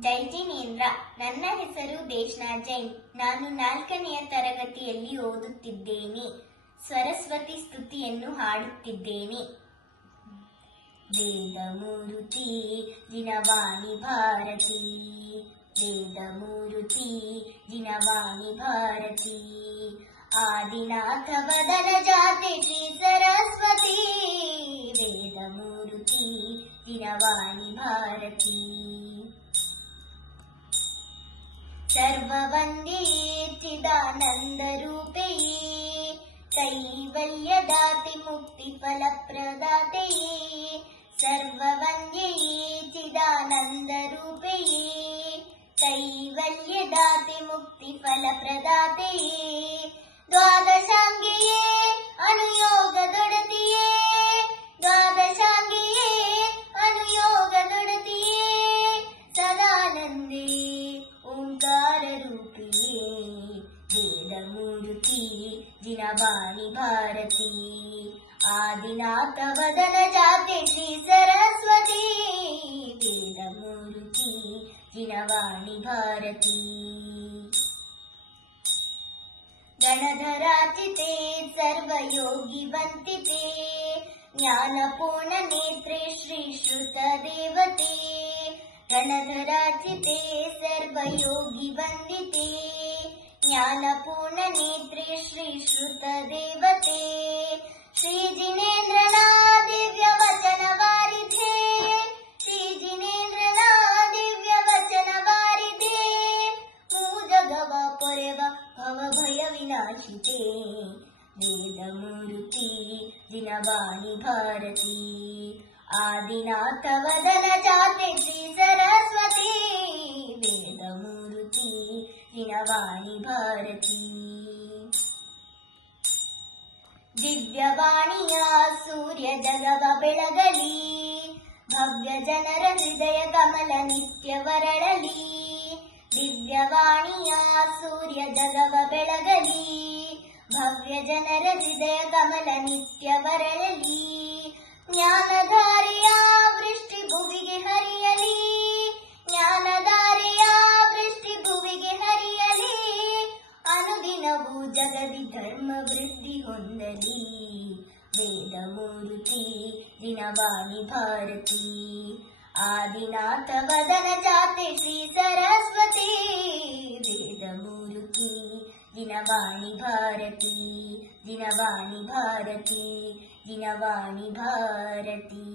ಜೈ ಜಿನೇಂದ್ರ ನನ್ನ ಹೆಸರು ದೇಶ್ನಾ ಜೈನ್. ನಾನು ನಾಲ್ಕನೆಯ ತರಗತಿಯಲ್ಲಿ ಓದುತ್ತಿದ್ದೇನೆ. ಸರಸ್ವತಿ ಸ್ತುತಿಯನ್ನು ಹಾಡುತ್ತಿದ್ದೇನೆ. ವೇದಮೂರುತಿ, ದಿನವಾಣಿ ಭಾರತಿ. ವೇದಮೂರುತಿ, ದಿನವಾಣಿ ಭಾರತಿ. ಆದಿನಾಥ ವದನ ಜಾತಿ ಶ್ರೀ ಸರಸ್ವತಿ. ವೇದಮೂರುತಿ, ದಿನವಾಣಿ ಭಾರತಿ. सर्ववन्द्येत्तिदानन्दरूपये कैवल्यदाति मुक्तिफलप्रदातये सर्ववन्द्यये चिदानन्दरूपये कैवल्यदाति मुक्तिफलप्रदातये जिनवाणि भारती। वदन जाते श्री सरस्वती। वेदमूर्ति गणधराचिते सर्वयोगि वन्दिते ज्ञानपूर्णनेत्रे श्रीश्रुतदेवते गणधराचिते सर्वयोगि वन्दिते ज्ञानपूर्णनेत्रे श्रीश्रुतदेवते श्रीजिनेन्द्रनादिव्यवचनवारिधे श्रीजिनेन्द्रनादिव्यवचनवारिधे पारिथे श्रीजिनेन्द्रना भवभयविनाशिते। वेदमूर्ति दिनवाणि भारती। आदिनाथवदन जाते चाति श्री सरस्वती। ದಿನವಾಣಿ ಭಾರತಿ ದಿವ್ಯವಾಣಿಯ ಸೂರ್ಯ ಜಗವ ಬೆಳಗಲಿ ಭವ್ಯ ಜನರ ಹೃದಯ ಕಮಲ ನಿತ್ಯ ವರಳಲಿ ದಿವ್ಯವಾಣಿಯ ಸೂರ್ಯ ಜಗವ ಬೆಳಗಲಿ ಭವ್ಯ ಜನರ ಹೃದಯ ಕಮಲ ನಿತ್ಯ ವರಳಲಿ ಜಗದಿ ಧರ್ಮ ವೃದ್ಧಿ ಹೊಂದಲಿ ವೇದಮೂರ್ತಿ ದಿನವಾಣಿ ಭಾರತಿ ಆದಿನಾಥ ವದನ ಜಾತೆ ಶ್ರೀ ಸರಸ್ವತಿ ವೇದಮೂರ್ತಿ ದಿನವಾಣಿ ಭಾರತಿ ದಿನವಾಣಿ ಭಾರತಿ ದಿನವಾಣಿ ಭಾರತಿ